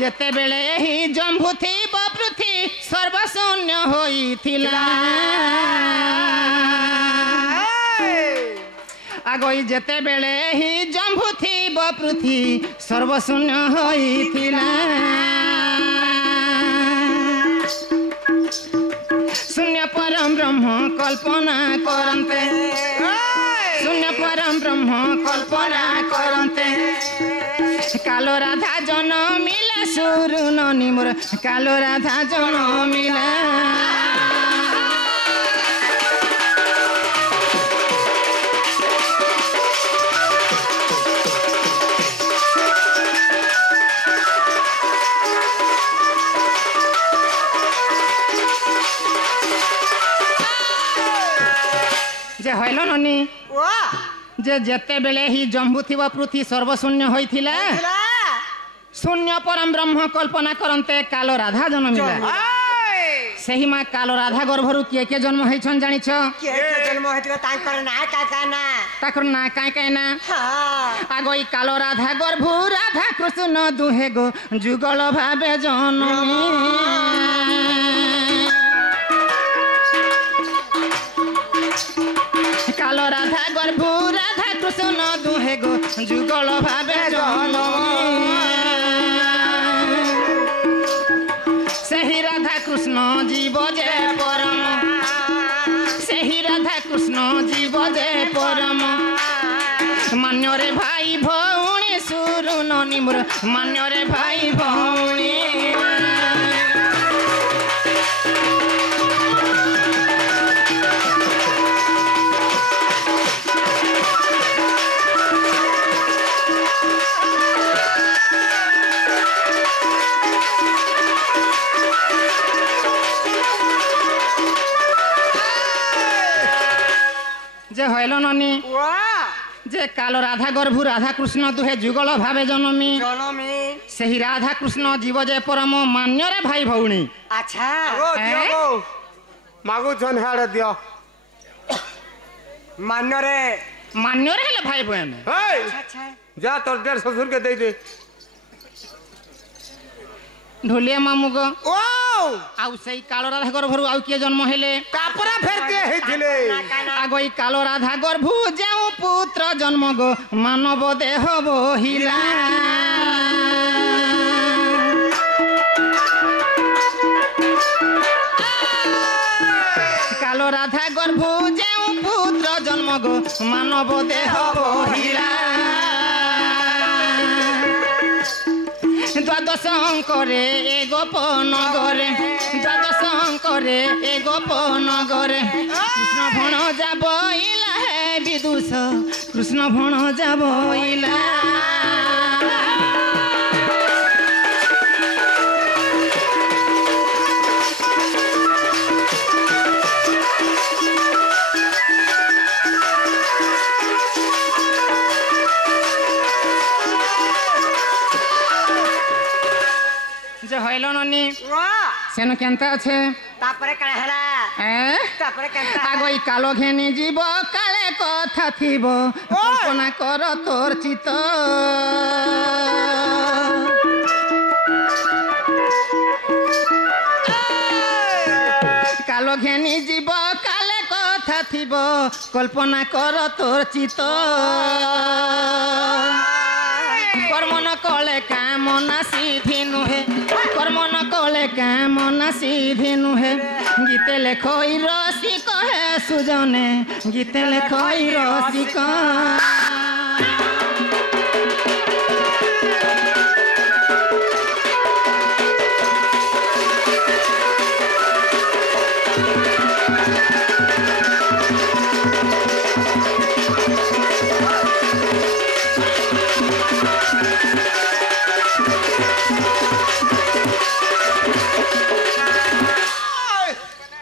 जेते बेले ही जम्भु थी पृथ्वी सर्वशून्य होइथिला आगोई जेते बेले ही जम्भु थी पृथ्वी सर्वशून्य होइथिला शून्य परम ब्रह्म कल्पना करन्ते शून्य परम ब्रह्म कल्पना करन्ते कालो राधा जनमिला सुरु ननी मोर कालो राधा जनमिला जे हइलो ननी जे जेते बेले ही जम्बू थिबा पृथ्वी सर्वशून्य होइथिला शून्य परम ब्रह्म कल्पना करन्ते कालो राधा जन्मिला सेही मां कालो राधा गर्भरु के जन्म हैछन जानिछ के जन्म हैथिला तांकर ना काका ना ताकर ना काय काय ना आगोई कालो राधा गर्भु राधा कृष्ण दुहे गो जुगल भाबे जन्मी कालो राधा गर्भु राधा कृष्ण दुहे गो जुगल भाबे जन्मी सेही राधा कृष्ण जीव जे परम सेही राधा कृष्ण जीव जे परम मान्य रे भाई भौणी सुरु ननी मोर मान्य रे भाई भौणी जे हइलो ननी जे कालो राधा गर्भु राधा कृष्ण दुहे जुगल भावे जन्मी सेही राधा कृष्ण जीव जे परम मान्य रे भाई भौणी अच्छा मागु जन हाड़ दियो मान्य रे हेले भाई बहन अच्छा जा तोर डेढ़ ससुर के दे दे ढोलिया मामू गो आउ सही कालो राधा गर्भरु आउ के जन्म हेले कापरा फेर के हेथिले आगोई कालो राधा गर्भु जाऊ पुत्र जन्म गो मानव देह बहिला कालो राधा गर्भु जाऊ पुत्र जन्म गो मानव देह बहिला द्वादश अंकरे ए गोपन गरे द्वादश अंकरे ए गोपन गरे कृष्ण भण जाबइला हे विदुष कृष्ण भण जाबइला जे हइलो ननी सेनो केनता আছে तापरे कण हला तापरे केनता आगोई कालो घेनी जीव काले कथा थिब कल्पना कर तोर चित कालो घेनी जीव काले कथा थिब कल्पना कर तोर चित कर्म न कले काम ना सीधी नुहे कर्म न कले काम ना सीधी नुहे गीते लेखई रसिक हे सुजने गीते लेखई रसिक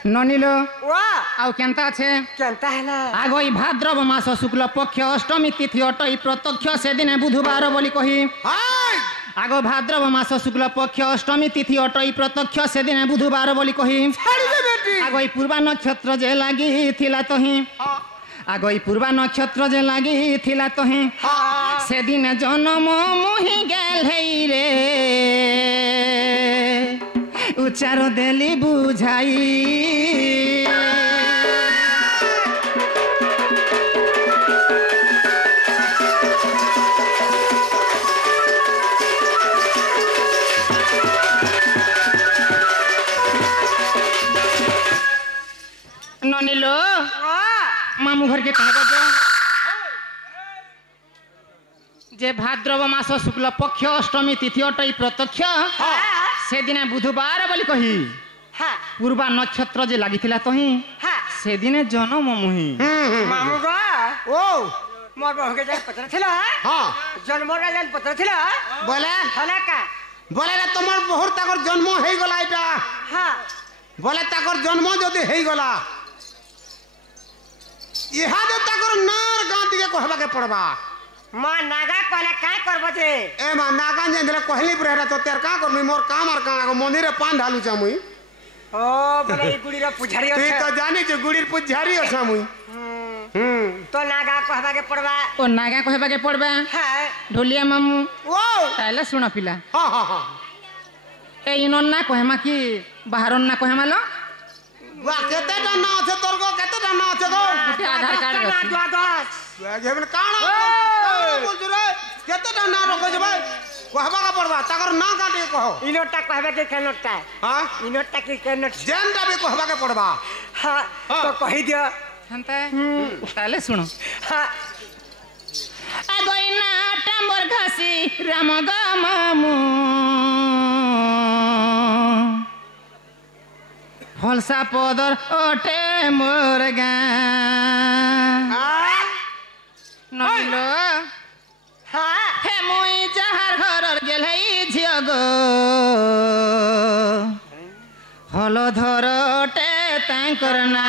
ननीलो आउ केनता আছে केनता है ना आगोई भाद्रव मास शुक्ल पक्ष अष्टमी तिथि अटई प्रत्यक्ष से दिन बुधवार बोली कही आगो भाद्रव मास शुक्ल पक्ष अष्टमी तिथि अटई प्रत्यक्ष से दिन बुधवार बोली कही आगोई पूर्वा नक्षत्र जे लागी थिला तही आगोई पूर्वा नक्षत्र जे लागी थिला तही से दिन जन्म मुहि गेल रे उच्चार देली बुझाई ननिलो मामू घर के कहे जे भाद्रव मास शुक्ल पक्ष अष्टमी तिथि अटई प्रत्यक्ष से दिन बुधवार बोली कही पूर्वा नक्षत्र जे लागिथिला तही से दिन जन्म मुही मामू गो ओ मोर बहू के जान पत्र थिला हां जन्म रे जान पत्र थिला बोले हला का बोले रे तुमर बहुर ताकर जन्म हेई गला एटा हां बोले ताकर जन्म जदी हेई गला इहा दे ताकर नार गांधी के कहबा के पड़बा मां नागा कहले का करबो जे ए मां नागा जेंदले कहली प्रेरा तो तेर का करमी मोर काम आर काना को मंदिर रे पान ढालू छ मुई ओ बोले ई गुड़ी रे पुजारी तू আছে तो जानी जे गुड़ीर पुजारी छ मुई तो नागा कहबा के पड़बा ओ नागा कहबा के पड़बा हां ढोलिया मामू ओ ताले सुन पिला हां हां हां ए इनन ना कहमा कि बाहरन ना कहमा लो वाह केते ना আছে তোর গো কেতে না আছে গো गुटे आधार कार्ड ना रखी द्वादश जेबन काना बोल रे केते ना रखो जे भाई कहबा का पड़बा ताकर ना काटे कहो इनोटा कहबा के केनोटा हां इनोटा के केनोट जेनटा भी कहबा के पड़बा हां तो कहि दियो हंता ताले सुनो हां आगोइना टांबर घासी राम ग मामू फलसा पदर ओटे मोर गा नबिलो हां हे मुई जहार घरर गेल है झियो गो हलो धरटे तांकर ना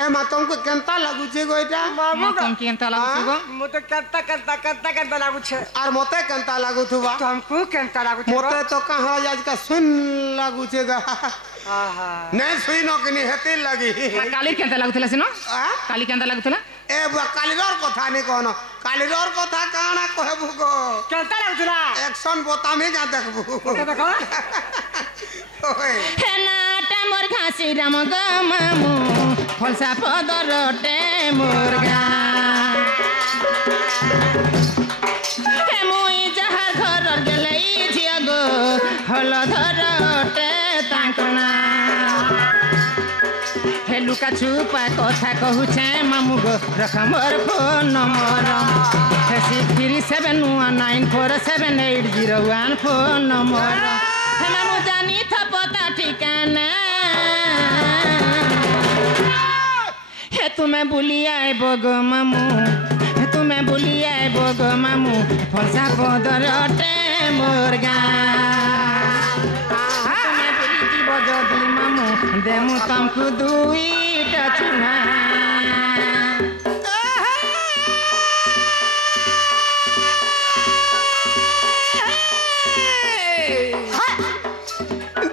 ए मा तुमको केनता लागु छे गो एटा मामू तुम केनता लागु गो मु तो करता लागु छे और मते केनता लागु थुबा तुमको केनता लागु छे मते तो कहां आज का सुन लागु छे गा आहा नहीं सुई न किनी हेते लगी काली केनता लागुतला सिनो काली केनता लागुतला ए बा कालीर कथा नहीं कहनो कालीर कथा काना कहबु गो केनता लागुतला एक्शन बोतामे का देखबु देखो ओए हे नाटा मोर घासी राम ग मामू फलसा पदर ओटे मोर गा हे मुई जहार घरर गेलै झियो गो हलो धरटे तांकना हे लुका छुपा कथा कहूछे मामू गो रख मोर फोन नंबर हे 63719478014 फोन नंबर हे मामू जानी था पता ठिकाना हे तुम्हें भूली आए बगो मामू हे तुम्हें भूली आए बगो मामू फलसा पदर ओटे मोर गा तुम्हें भूली जीव जदी मामू देमु तुमको दुईटा चुना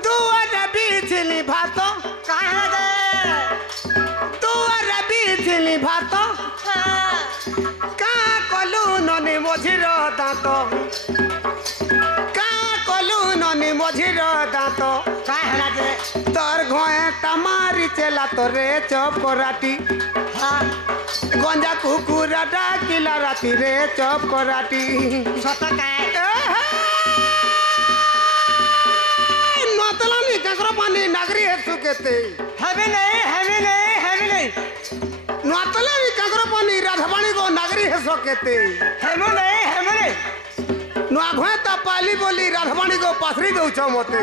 दुआर बीचली भातो कहां दे दुआर बीचली भातो का कलु ननी मझिर दांत का कलु ननी मझिर दांत का हला दे तोर घोए तमारी चला तोरे चप कराटी हां गंजा कुकुरा डाकिला राती रे चप कराटी सत काय नतलानी काकरो पानी नागरी है सुकेते हेवी नहीं नतलानी काकरो पानी राधवानी को नागरी है सुकेते हेमो नहीं नुआ घोए ता पाली बोली राधवानी को पाथरी दउ छ मते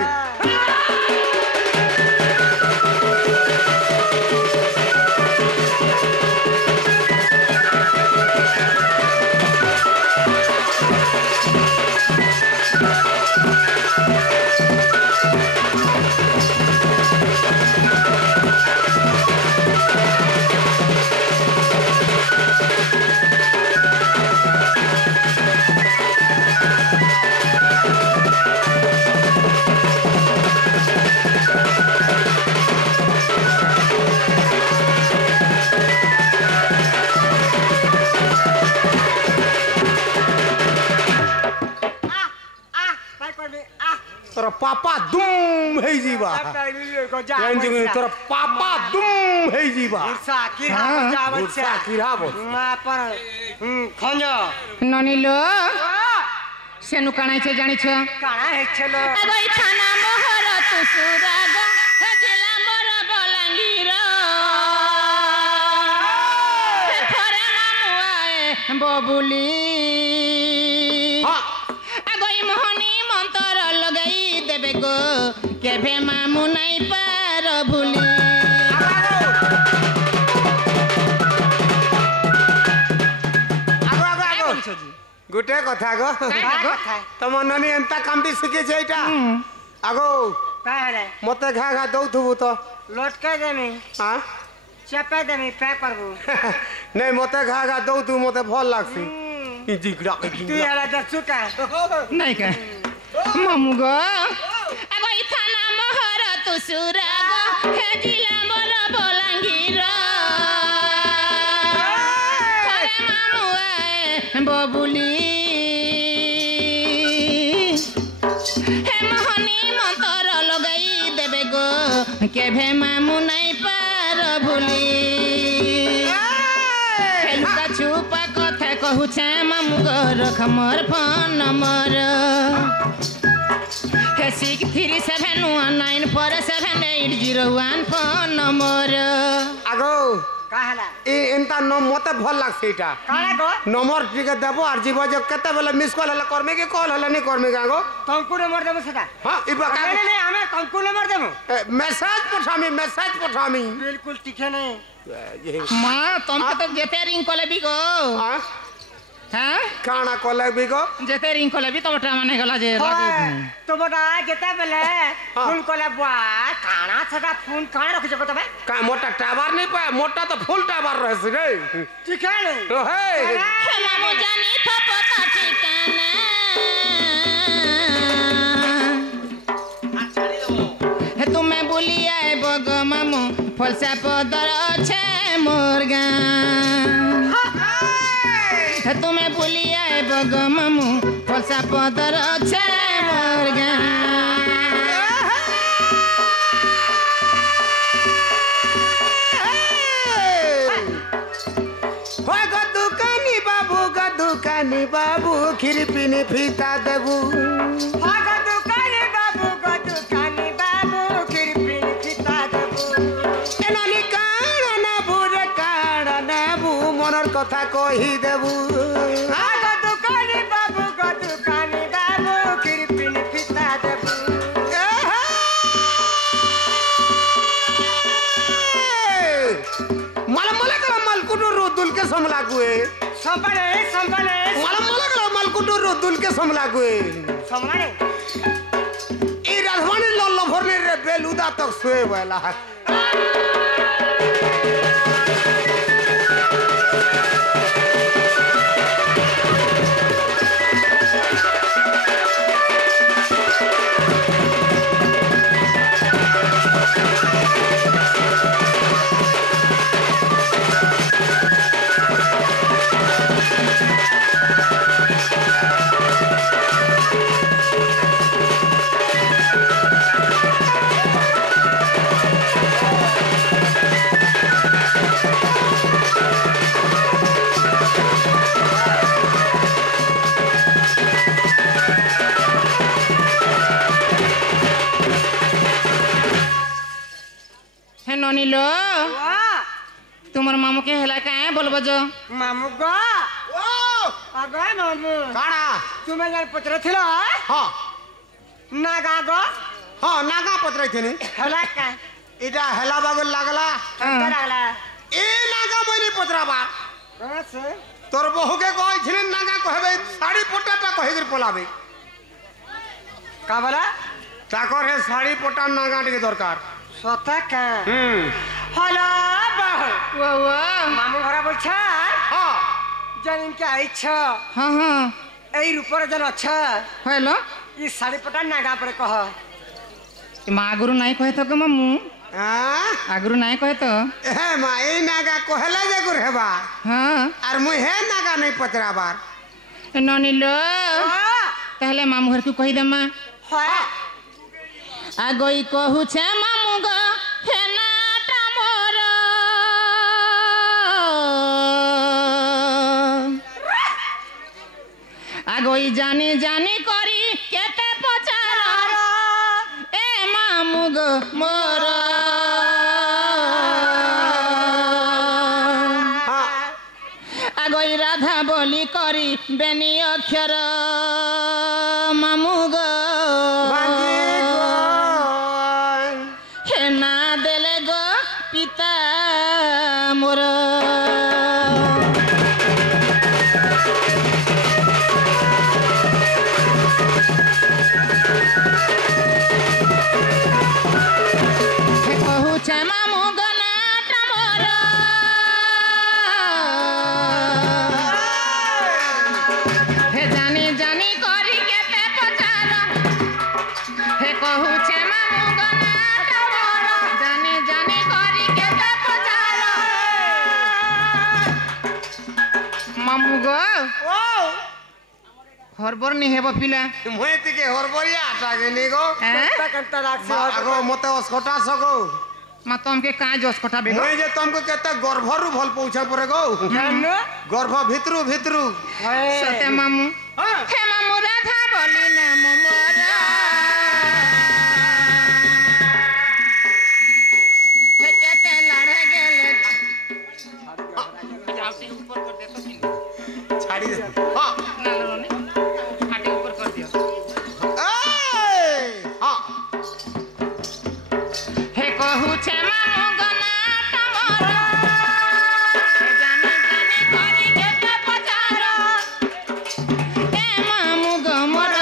तोर पापा दुम हे जीवा जान जुगनी तोर पापा दुम हे जीवा उर्सा किरा जावत से किरा बोल मा पर खंजो ननिलो सेनु काणाय छे जानि छ काणा हे छलो अगई थाना मोहर तू सुराग जिला मोर बलांगीर फरे मामुआए बबुली अगई मोहनी मंतर लगाई देबे गो केभे मामु नाई पार भूली गोटे कथा गो तुम ननी एंता काम भी सीखे छे एटा आगो काहे मते घा घा दउ थबु तो लटके देमी हां चपे देमी पैक करबू नहीं मते घा घा दउ तू मते भल लागसी ई जिगड़ा तू याला दसुका नहीं का मामू गो अगई थाना मोहर तू सुराग हे जिला मोर बलांगीर फरे मामुआए बबुली हे मोहनी मंतर लगाई देबे गो केभे मामु नाई पार भूली हेलुका छुपा कथा कहू छे मामु गो रख मोर फोन नंबर हे 637194780 फोन नंबर आगो काहला ए एंता न मते भल लागसी एटा काहे गो नंबर टिके देबो और जीव जो केते बेले मिस कॉल हला करमे के कॉल हला नहीं करमे गागो तुमको नंबर देबो सेटा हां ई बका नहीं नहीं हमें तुमको नंबर देबो मैसेज पठामी बिल्कुल ठीक है नहीं ये मां तुम के तो जेते रिंग कले भी गो हां हां काना कले बिगो जेते रिंग कले भी तोटा माने गला जे तो बड़ा जेता बेले फोन कोला बुआ काना छटा फोन काना रख जको तबे का मोटा टावर नहीं पाए मोटा तो फुल टावर रहसी रे ठीक है नहीं तो हे मामू जानी तो पता ठिकाना हे तुम्हें बोलिया बग मामू फलसा पदर छे मोरगा हे तुम्हें बोलिया बग मामू फलसा पदर छे मोरगा होय गदुकानी बाबू खिरपिनी फीता देबू हागा दुकानी बाबू किरपिन फिता देबू एनानी काण ना बू मनर कथा कही देबू हागा दुकानी बाबू किरपिन फिता देबू मला करा मलकुटू दुल के समलाकुए संपले मला करा मलकुटू दुल के समलाकुए समले ई राजवानी लल्लो भरने रे बेलुदा तक सोए वाला हे ननिलो तुम्हार मामू के हेला काहे बोलबो जो मामू गो अगो मामू काना तुम्हें यार पत्र थिलो हां नागा गो हां नागा पत्र थेनी हला का इटा हेला बागल लागला लागला ए नागा मरी पत्रबा से तोर बहु के कहै छिन नागा कहबे साड़ी पोटाटा कहि गिर पलाबे का बोला ताकर हे साड़ी पोटा नागा के दरकार सता का हला बाहु वो मामू घरा बोलछा हां जनिन के आइछ हां हां एई रूपर जन अच्छा हेलो ई साड़ी पटा नागा पर कह मा आगुरु नाई कहे तो मामू हां आगुरु नाई कहे तो हे मा ए नागा कहला जे गुर हेबा हां आर मु हे नागा नहीं पतराबार ननिलो ताहले मामू घर को कहि दमा हां আগই কহুছে মামু গো হেনাটা মোর আগই জানি জানি করি কেতে পচার এ মামু গো মোর আগই রাধা বলি করি বেনি অক্ষর মামু গো হেনা দেলে গো পিতা মোর কহুছে মামু গো নাটা মোর হে জানি জানি করি কেতে পচার হে কহুছে মামু গো নাটা মোর জানি জানি করি কেতে পচার মামু গো হরবর নি হেব পিলা মুই থেকে হরবরিয়া আটা গেনি গো कंटा राखसी আগো মতে অস্কটা সগো মা তোমকে কাজ অস্কটা বেগো মুই যে তমকে কেতে গর্ভরু ভাল পৌঁছা পরে গো जाननो গর্ভ ভিতরু ভিতরু সতে মামু হে মামু রাধা বলি না মোরা হে কেতে লড়ে গেলে যাওতে উপর কর দে তো ছাড়ি দে হ্যাঁ না লড়নে হাটে উপর কর দিও এই হ্যাঁ হে কহুছে মামু গনাটা মোর হে জানি জানি করি কেতে পচার এ মামু গো মোর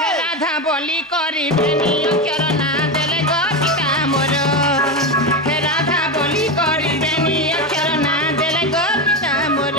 হে রাধা বলি করিবেনি অক্ষর না দেলে গো পিতা মোর হে রাধা বলি করিবেনি অক্ষর না দেলে গো পিতা মোর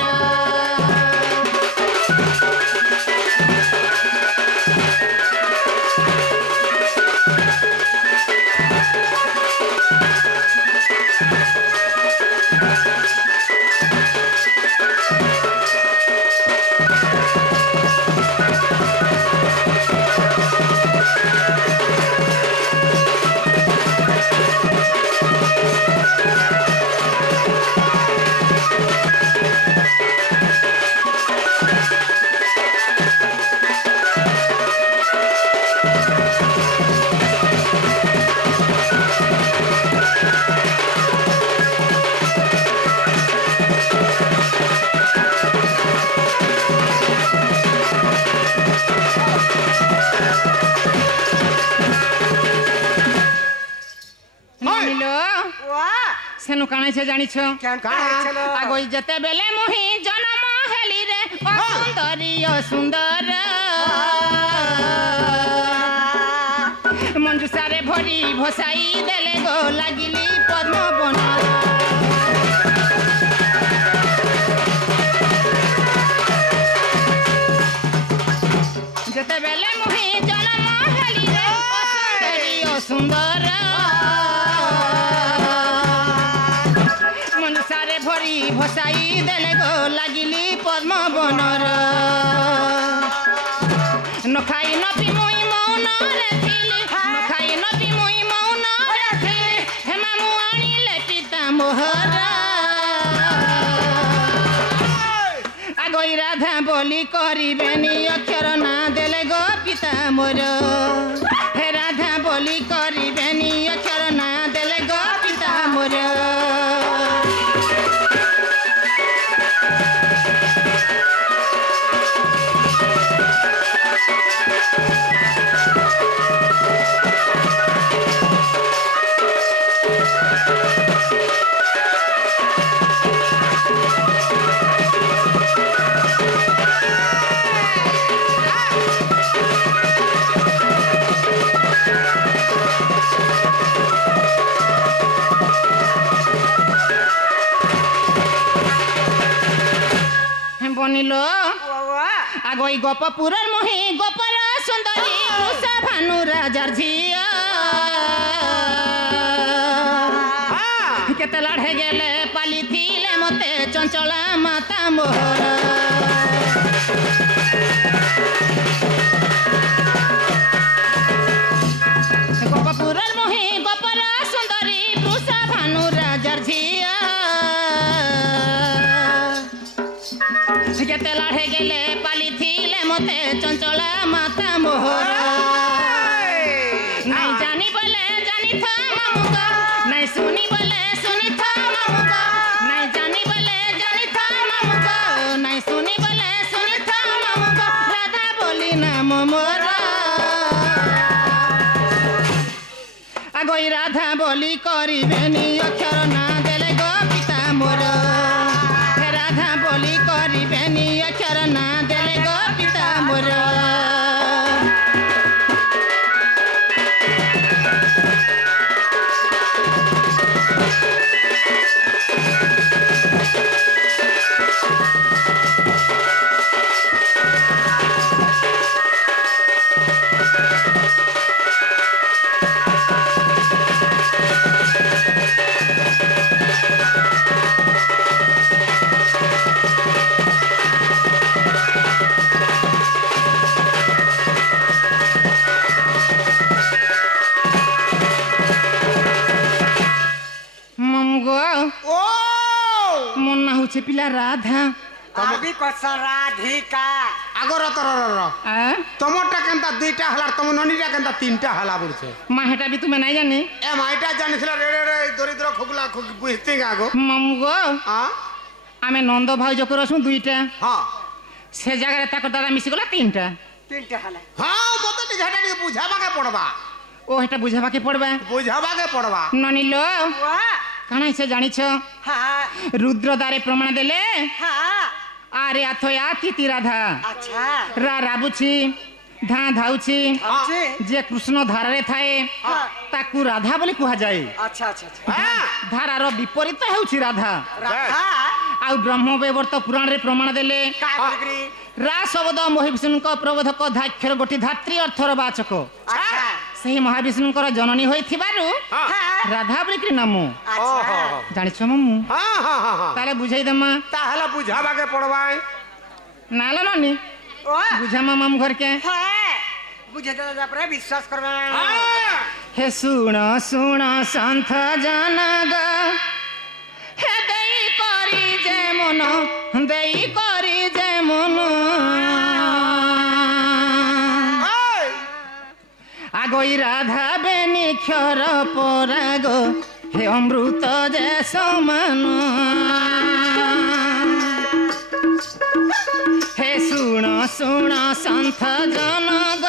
নিলো वाह সেনু কানাইছে জানিছ कंटा चलो আগই যেতে বেলে মুহি জনম হেলি রে অসুন্দরী অসুন্দর মঞ্জুসারে ভরি ভসাই দেলে গো লাগিলি পদ্মবন যেতেবেলে মুহি জনম হেলি রে অসুন্দরী অসুন্দর মনসারে ভরি ভসাই দেলে গো লাগিলি পদ্মবনর নখাই নপি মুই মৌন রে থিলি নখাই নপি মুই মৌন রে থিলি হে মামু আনিলে পিতা মোহর আগই রাধা বলি করিবেনি অক্ষর না দেলে গো পিতা মোর হে রাধা বলি করিবেনি অক্ষর না দেলে গো পিতা মোর বনিল আগই গোপপুরের মহি গোপর সুন্দরী মুসা ভানু রাজার ঝিয়া কেতে লাড়ে গেলে পালিথিলে মতে চঞ্চলা মাতা মোহর କେତେ ଲାଢ଼େ ଗେଲେ ପାଲିଥିଲେ ମତେ ଚଞ୍ଚଳା ମାତା ମୋହର ନାଇଁ ଜାନି ବୋଲେ ଜାନିଥ ମାମୁକ ନାଇଁ ଶୁନି ବୋଲେ ଶୁନିଥ ମାମୁକ ନାଇଁ ଜାନି ବୋଲେ ଜାନିଥ ମାମୁକ ନାଇଁ ଶୁନି ବୋଲେ ଶୁନିଥ ମାମୁକ ରାଧା ବୋଲି ନାମ ମୋର ଆଗଇ ରାଧା ବୋଲି କରିବେନି ଅକ୍ଷର ନା ଦେଲେ ଗୋ ପିତା ମୋର ରାଧା ବୋଲି କରିବେନି ଅକ୍ଷର ନା ଦେଲେ ଗୋ ପିତା ମୋର মন না হচ্ছে পিলা রাধা अभी कस राधिका আগর তোমারটা কেনতা দুইটা হলার তোমার ননিটা কেনতা তিনটা হলা বলছে মা হেটা বি তুমি নাই জানি এ মাইটা জানিছিল রে রে রে দরিদ্র খোকলা বুঝতে আগো মামু গো হ্যাঁ আমি নন্দ ভাউজ করে আসুন দুইটা হ্যাঁ সে জায়গায় তাকে দাদা মিশি গলা তিনটা तीनटे हला হ্যাঁ মতো টিকে হেটা টিকে বুঝাবাকে পড়বা ও হেটা বুঝাবাকে পড়বা বুঝাবাকে পড়বা ননিল वाह কানা সে জানিছ हाँ রুদ্র দ্বারে প্রমাণ দেলে हाँ আরে আথয়া তিতি রাধা अच्छा রা রাবুছি ধাঁ ধাউছি अच्छे যে কৃষ্ণ ধারারে থায়ে हाँ তাকু রাধা বলি কুহাযাଏ अच्छा अच्छा अच्छा হ্যাঁ ধারার বিপরীত ହେଉଛି রাধা राधा ଆଉ ବ୍ରହ୍ମବୈବର୍ତ୍ତ ପୁରାଣରେ ପ୍ରମାଣ ଦେଲେ का करगरी ରା ଶବ୍ଦ ମହାବିଷ୍ଣୁଙ୍କ ପ୍ରବୋଧକ ଧାକ୍ଷର ଗୋଟି ଧାତ୍ରୀ ଅର୍ଥର ବାଚକ अच्छा ସେହି ମହାବିଷ୍ଣୁଙ୍କର ଜନନୀ ହୋଇଥିବାରୁ हाँ ରାଧା ବୋଲିକିରି ନାମ अच्छा ଜାଣିଛ ମାମୁଁ হ্যাঁ হ্যাঁ হ্যাঁ হ্যাঁ ତାହେଲେ ବୁଝେଇଦେମା তাহলে বুঝাবাকে পড়বা ନାଲ ନାନି वाह ବୁଝାମା ମାମୁଁ ଘରକେ हाँ बुझे तो जा पर विश्वास करना হ্যাঁ ହେ ଶୁଣ ଶୁଣ ସନ୍ଥ ଜନଗ হে দেই করি যে মন দেই করি যে মন এই আগই রাধা বেনি ক্ষর পরাগ হে অমৃত যে সমান হে শুণ শুণ সন্থ জনগ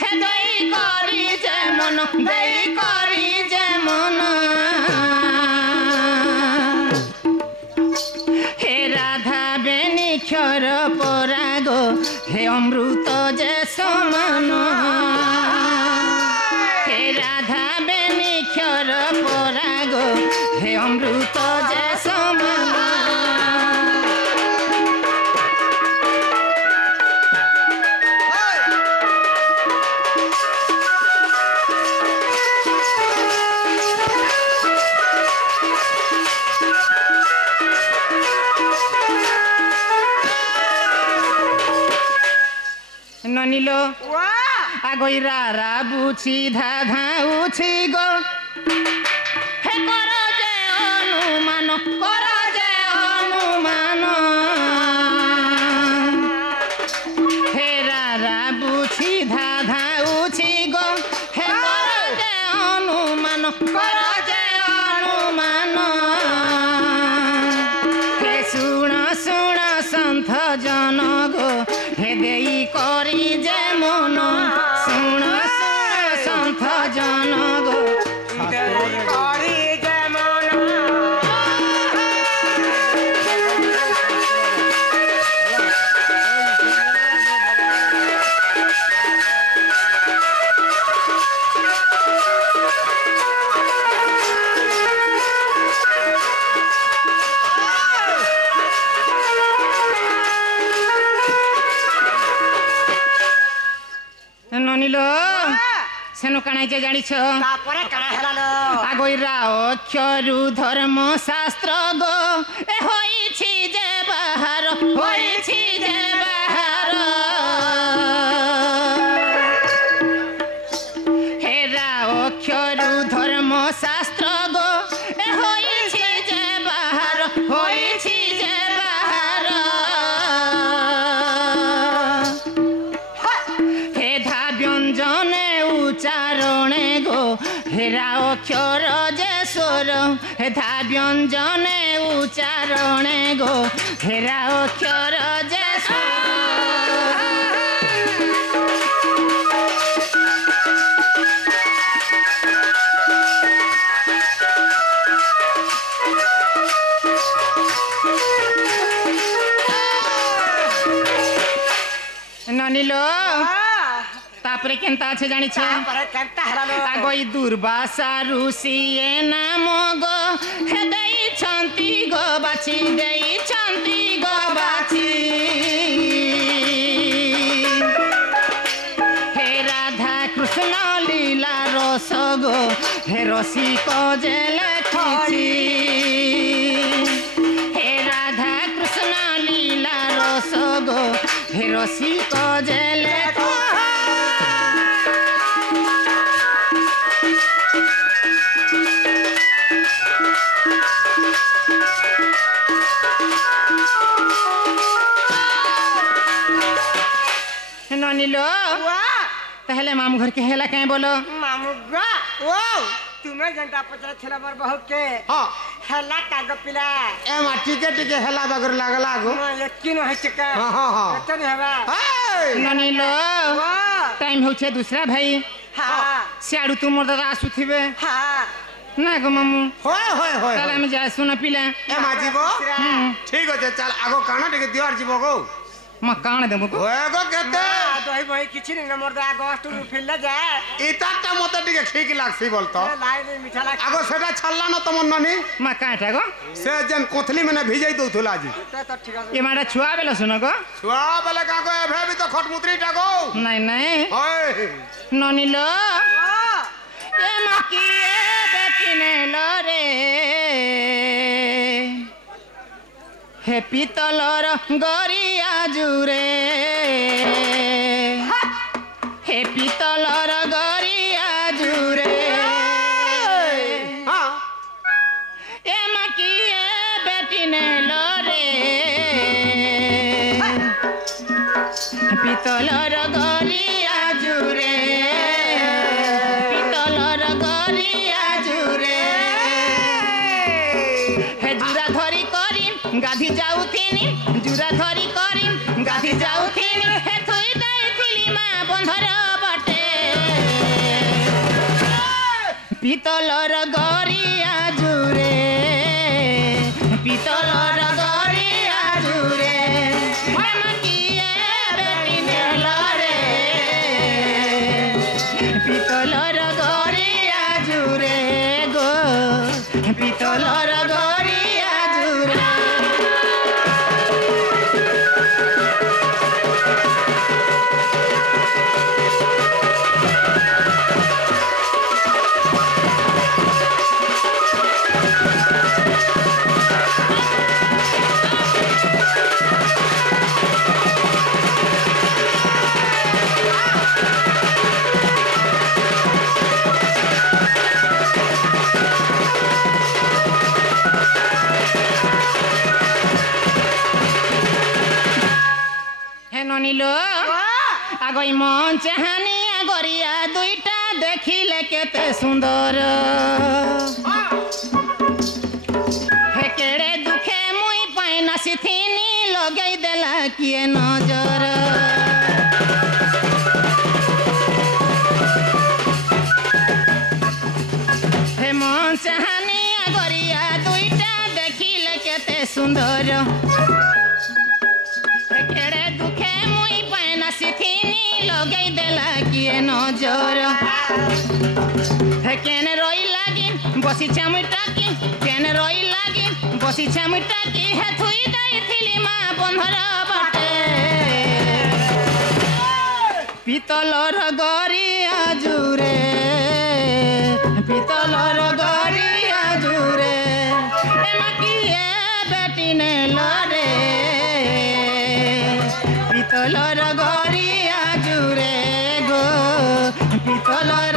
হে দেই করি যে মন দেই করি যে মন হে রাধা বেনি ক্ষর পরাগ হে অমৃত যে সমান হে রাধা বেনি ক্ষর পরাগ হে অমৃত যে সমান ননিল वाह আগই রা বুছি ধা ধাউছি গো হে কর যে অনুমান কর যে অনুমান হে রা বুছি ধা ধাউছি গো হে কর যে অনুমান কর যে অনুমান হে শুণ শুণ সন্থ জন গো হে দেই করি যে মন শুণ শুণ সন্থ জন গো करी जमन ননিল সেন কানাইছে জানিছ तापरे कणा हेलालो আগইরা অক্ষরু ধর্ম শাস্ত্র গো এ হইছি যে বাহার হইছি যে বাহার হেরা অক্ষরু ধর্ম শাস্ত্র গো এ হইছি যে বাহার হইছি যে বাহার হেরা অক্ষর যে স্বর হেধা ব্যঞ্জনে উচ্চারণে গো হেরা অক্ষর যে ননিল তাপরে কেনতা আছে জানিছে আগই দুর্বাসা ঋষিয়ে নাম গো হে দেইছন্তি গো বাছি দেইছন্তি গো বাছি হে রাধা কৃষ্ণ লীলা রস গো হে রসিক যে লেখিছি হে রাধা কৃষ্ণ লীলা রস গো হে রসিক যে লেখ ননিল তাহলে মামু ঘর কে হেলা কাই বলো মামু গা ও তুমি যেটা পচারছিল মোর বহু কে হ্যাঁ হেলা কাগ পিলা এ মা টিকে টিকে হেলা বাগর লাগলা গো কিনো হইছে কা হ্যাঁ এত নি হবা এই ননিল ও টাইম হচ্ছে দুসরা ভাই হ্যাঁ সিয়াড়ু তুমর দাদা আসুথিবে হ্যাঁ না গো মামু হয় হয় হয় তাহলে আমি যাই শুনা পিলা এ মা জীব ঠিক আছে চাল আগো কানা টিকে দিওয়ার জীব গো মা কাণ দেবো গো হয় গো কেতে দই বই কিছু নি মোর দা আগস্ট রু ফিরলে যায় ইতারটা মতে টিকে ঠিক লাগছি বলতো লাইনে মিঠা লাগ আগো সেটা ছাড়লা না তোমার ননি মা কাঁটা গো সে যেন কোথলি মানে ভিজাই দউথলা আজি তো ঠিক আছে এ মাটা ছুয়া বেলা শুনো গো ছুয়া বেলে কাগো এভে বি তো খটমুত্রিটা গো নাই নাই হয় ননিল ও এ মা কি এ বেটিনে লরে হে পিতলর গরিয়া জুরে হে পিতলর গরিয়া জুরে হ্যাঁ এ মা কি এ বেটিনে লরে পিতলর গরিয়া জুরে পিতলর গরিয়া জুরে হে জুরা ধরি করি গাধি যাউথিনি জুরা ধরি করি গাধি যাউথিনি হে থুই দেইছিলি মা বন্ধর বটে পিতলর গরিয়া জুরে পিতলর গরিয়া জুরে মাকিয়ে বেটিনে লরে পিতলর গরিয়া জুরে গো পিতলর গরিয়া জুরে হে ননিল আগই মন চাহানিয়া গরিয়া দুইটা দেখিলে কেতে সুন্দর হে কেড়ে দুঃখে মুই পাই নাসিথিনি লগাই দেলা কিয়ে নজর হে মন চাহানিয়া গরিয়া দুইটা দেখিলে কেতে সুন্দর কেড়ে দুঃখে মুই পাই নাসিথিনি লগাই দেলা কিয়ে নজর হে কেন রই লাগি বসি চামুটাকি কেন রই লাগি বসি চামুটাকি হে থুই দেইছিলি মা বন্ধর বটে পিতলর গরিয়া জুরে পিতলর গরিয়া জুরে এ মা কি এ বেটিনে লরে পিতলর গরিয়া জুরে গো পিতলর